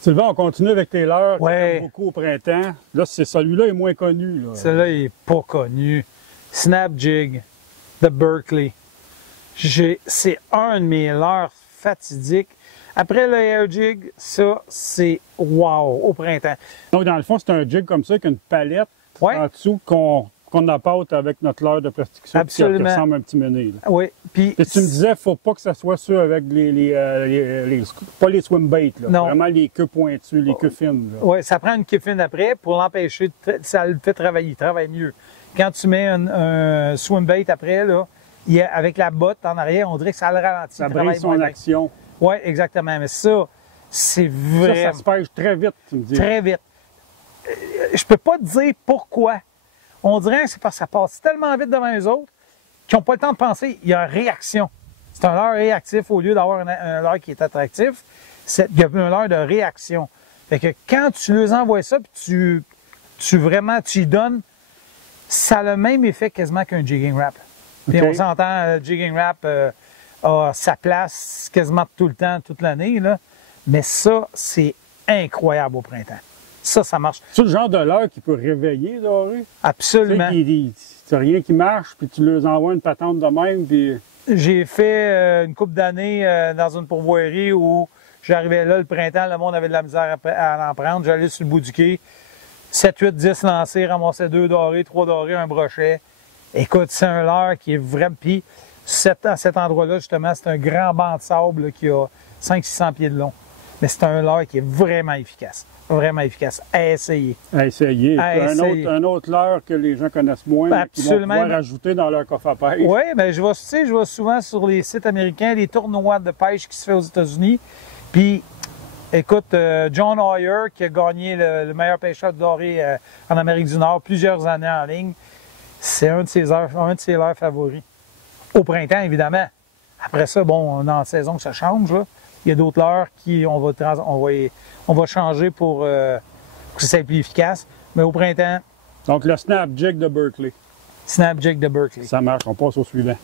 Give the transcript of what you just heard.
Sylvain, on continue avec tes leurres que Ouais. t'aimes beaucoup au printemps. Là, celui-là est moins connu. Là. Celui-là, il n'est pas connu. Snap Jig de Berkeley. C'est un de mes leurres fatidiques. Après le Air Jig, ça, c'est wow, au printemps. Donc, dans le fond, c'est un jig comme ça, avec une palette Ouais. en dessous qu'on appâte avec notre leurre de plastique qui Absolument. ressemble à un petit menhir. Là. Oui, puis... Et tu me disais, faut pas que ça soit ça avec pas les swim baits, là. Non. Vraiment les queues pointues, les queues fines. Là. Oui, ça prend une kiffine après pour l'empêcher, ça le fait travailler, il travaille mieux. Quand tu mets un swim bait après, là, avec la botte en arrière, on dirait que ça le ralentit. Ça brise son action. Oui, exactement. Mais ça, c'est vraiment... Ça se pêche très vite, tu me dis. Très vite. Je peux pas te dire pourquoi. On dirait que c'est parce que ça passe tellement vite devant les autres qu'ils n'ont pas le temps de penser. Il y a une réaction. C'est un leurre réactif au lieu d'avoir un leurre qui est attractif. Il y a un leurre de réaction. Fait que quand tu leur envoies ça, puis tu y donnes, ça a le même effet quasiment qu'un jigging wrap. Puis Okay. on s'entend, le jigging wrap a sa place quasiment tout le temps, toute l'année, là. Mais ça, c'est incroyable au printemps. Ça marche. C'est le genre de leurre qui peut réveiller, doré. Absolument. C'est rien qui marche, puis tu leur envoies une patente de même, puis... J'ai fait une couple d'années dans une pourvoirie où j'arrivais là le printemps, le monde avait de la misère à en prendre. J'allais sur le bout du quai, 7, 8, 10 lancés, ramassais 2 dorés, 3 dorés, un brochet. Écoute, c'est un leurre qui est vraiment... Puis à cet endroit-là, justement, c'est un grand banc de sable là, qui a 500-600 pieds de long. Mais c'est un leurre qui est vraiment efficace. Vraiment efficace. À essayer. À essayer. À essayer. Un autre leurre que les gens connaissent moins, mais qu'ils vont pouvoir ajouter dans leur coffre à pêche. Oui, bien, je vais souvent sur les sites américains, les tournois de pêche qui se fait aux États-Unis. Puis, écoute, John Hoyer, qui a gagné le meilleur pêcheur de doré en Amérique du Nord plusieurs années en ligne, c'est un de ses leurres favoris. Au printemps, évidemment. Après ça, bon, dans la saison que ça change, là. Il y a d'autres leurres qui on va changer pour que ça soit plus efficace. Mais au printemps... Donc, le Snap Jig de Berkeley. Snap Jig de Berkeley. Ça marche, on passe au suivant.